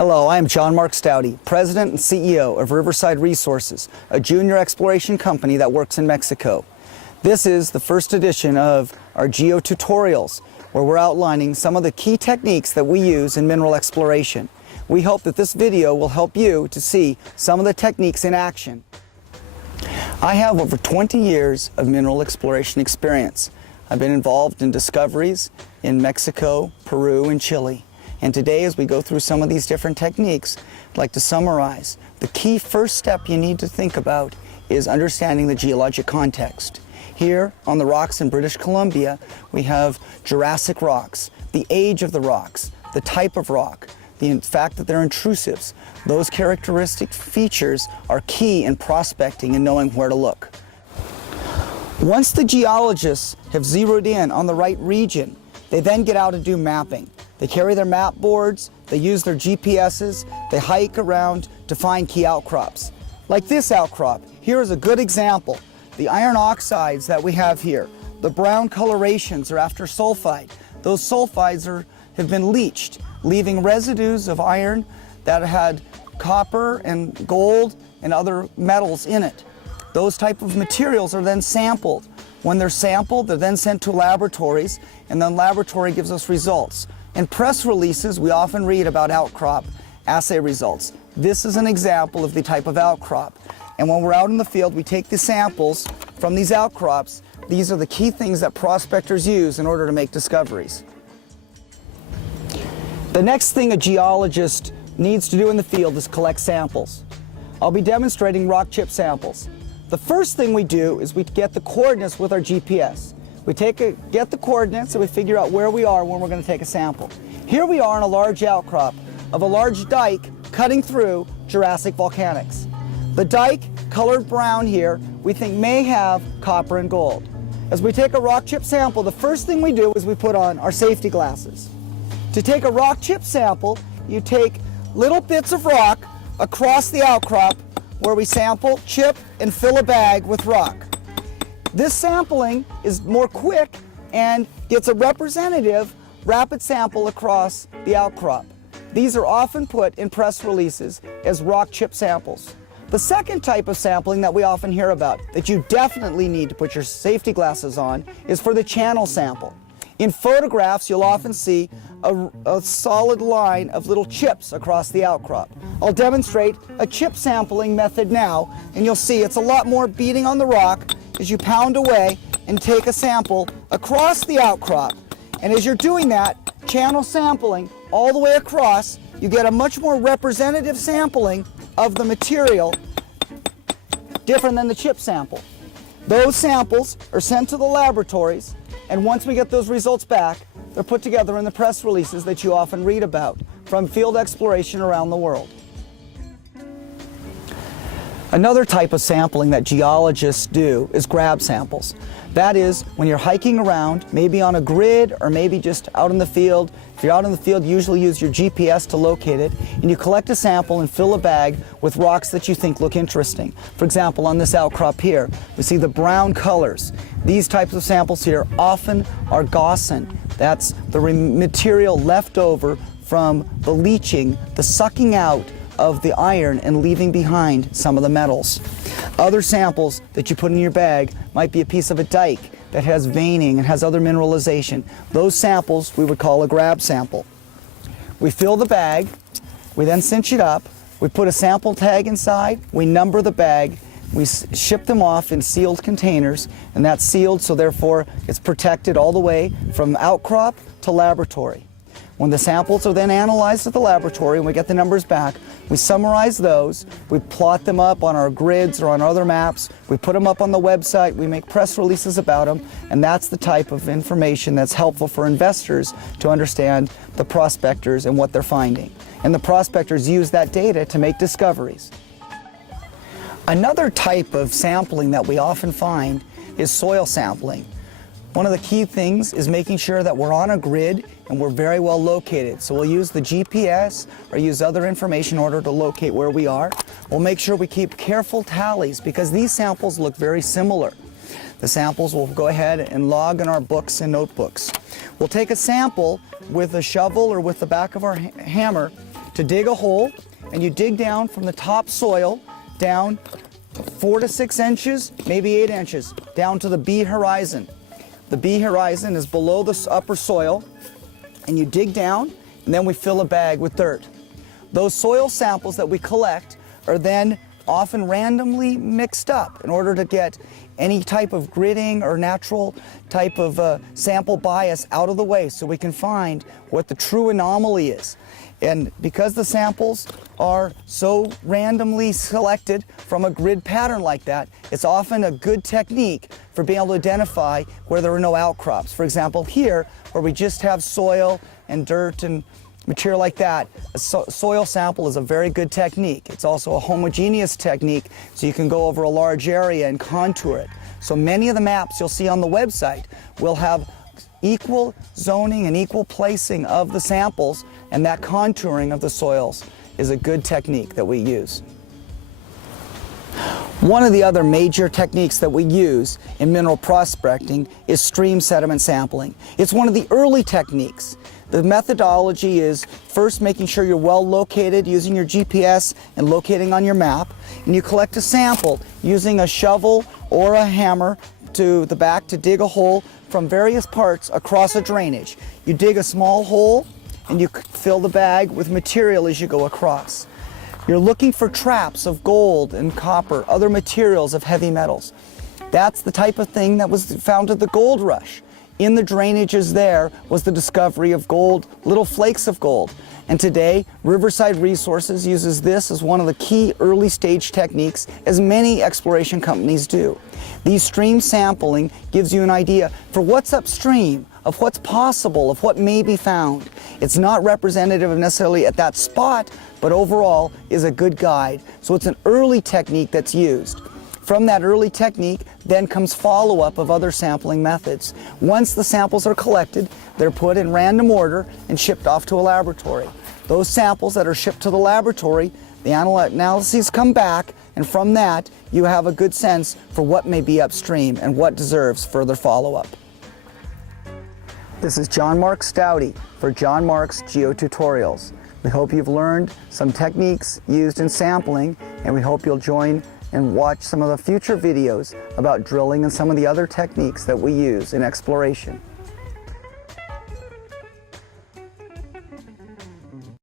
Hello, I am John Mark Stouty, President and CEO of Riverside Resources, a junior exploration company that works in Mexico. This is the first edition of our Geotutorials, where we're outlining some of the key techniques that we use in mineral exploration. We hope that this video will help you to see some of the techniques in action. I have over 20 years of mineral exploration experience. I've been involved in discoveries in Mexico, Peru, and Chile. And today, as we go through some of these different techniques, I'd like to summarize. The key first step you need to think about is understanding the geologic context. Here on the rocks in British Columbia, we have Jurassic rocks, the age of the rocks, the type of rock, the fact that they're intrusives. Those characteristic features are key in prospecting and knowing where to look. Once the geologists have zeroed in on the right region, they then get out and do mapping. They carry their map boards, they use their GPSs, they hike around to find key outcrops. Like this outcrop, here is a good example. The iron oxides that we have here, the brown colorations are after sulfide. Those sulfides have been leached, leaving residues of iron that had copper and gold and other metals in it. Those type of materials are then sampled. When they're sampled, they're then sent to laboratories, and then laboratory gives us results. In press releases, we often read about outcrop assay results. This is an example of the type of outcrop. And when we're out in the field, we take the samples from these outcrops. These are the key things that prospectors use in order to make discoveries. The next thing a geologist needs to do in the field is collect samples. I'll be demonstrating rock chip samples. The first thing we do is we get the coordinates with our GPS. We get the coordinates and we figure out where we are when we're going to take a sample. Here we are in a large outcrop of a large dike cutting through Jurassic volcanics. The dike, colored brown here, we think may have copper and gold. As we take a rock chip sample, the first thing we do is we put on our safety glasses. To take a rock chip sample, you take little bits of rock across the outcrop where we sample, chip, and fill a bag with rock. This sampling is more quick and gets a representative rapid sample across the outcrop. These are often put in press releases as rock chip samples. The second type of sampling that we often hear about, that you definitely need to put your safety glasses on, is for the channel sample. In photographs, you'll often see a solid line of little chips across the outcrop. I'll demonstrate a chip sampling method now, and you'll see it's a lot more beating on the rock as you pound away and take a sample across the outcrop. And as you're doing that, channel sampling all the way across, you get a much more representative sampling of the material, different than the chip sample. Those samples are sent to the laboratories, and once we get those results back, they're put together in the press releases that you often read about from field exploration around the world. Another type of sampling that geologists do is grab samples. That is, when you're hiking around, maybe on a grid or maybe just out in the field. If you're out in the field, you usually use your GPS to locate it, and you collect a sample and fill a bag with rocks that you think look interesting. For example, on this outcrop here, we see the brown colors. These types of samples here often are gossan. That's the material left over from the leaching, the sucking out of the iron and leaving behind some of the metals. Other samples that you put in your bag might be a piece of a dike that has veining and has other mineralization. Those samples we would call a grab sample. We fill the bag, we then cinch it up, we put a sample tag inside, we number the bag, we ship them off in sealed containers, and that's sealed, so therefore it's protected all the way from outcrop to laboratory. When the samples are then analyzed at the laboratory and we get the numbers back, we summarize those, we plot them up on our grids or on other maps, we put them up on the website, we make press releases about them, and that's the type of information that's helpful for investors to understand the prospectors and what they're finding. And the prospectors use that data to make discoveries. Another type of sampling that we often find is soil sampling. One of the key things is making sure that we're on a grid and we're very well located. So we'll use the GPS or use other information in order to locate where we are. We'll make sure we keep careful tallies because these samples look very similar. The samples we'll go ahead and log in our books and notebooks. We'll take a sample with a shovel or with the back of our hammer to dig a hole, and you dig down from the top soil down 4 to 6 inches, maybe 8 inches, down to the B horizon. The B horizon is below the upper soil, and you dig down, and then we fill a bag with dirt. Those soil samples that we collect are then often randomly mixed up in order to get any type of gridding or natural type of sample bias out of the way, so we can find what the true anomaly is. And because the samples are so randomly selected from a grid pattern like that, it's often a good technique for being able to identify where there are no outcrops. For example, here, where we just have soil and dirt and material like that, a soil sample is a very good technique. It's also a homogeneous technique, so you can go over a large area and contour it. So many of the maps you'll see on the website will have equal zoning and equal placing of the samples, and that contouring of the soils is a good technique that we use. One of the other major techniques that we use in mineral prospecting is stream sediment sampling. It's one of the early techniques. The methodology is first making sure you're well located using your GPS and locating on your map, and you collect a sample using a shovel or a hammer to the back to dig a hole from various parts across a drainage. You dig a small hole and you fill the bag with material as you go across. You're looking for traps of gold and copper, other materials of heavy metals. That's the type of thing that was found at the gold rush. In the drainages there was the discovery of gold, little flakes of gold. And today, Riverside Resources uses this as one of the key early stage techniques, as many exploration companies do. These stream sampling gives you an idea for what's upstream, of what's possible, of what may be found. It's not representative necessarily at that spot, but overall is a good guide. So it's an early technique that's used. From that early technique, then comes follow-up of other sampling methods. Once the samples are collected, they're put in random order and shipped off to a laboratory. Those samples that are shipped to the laboratory, the analyses come back, and from that, you have a good sense for what may be upstream and what deserves further follow-up. This is John Mark Stouty for John Mark's Geotutorials. We hope you've learned some techniques used in sampling, and we hope you'll join and watch some of the future videos about drilling and some of the other techniques that we use in exploration.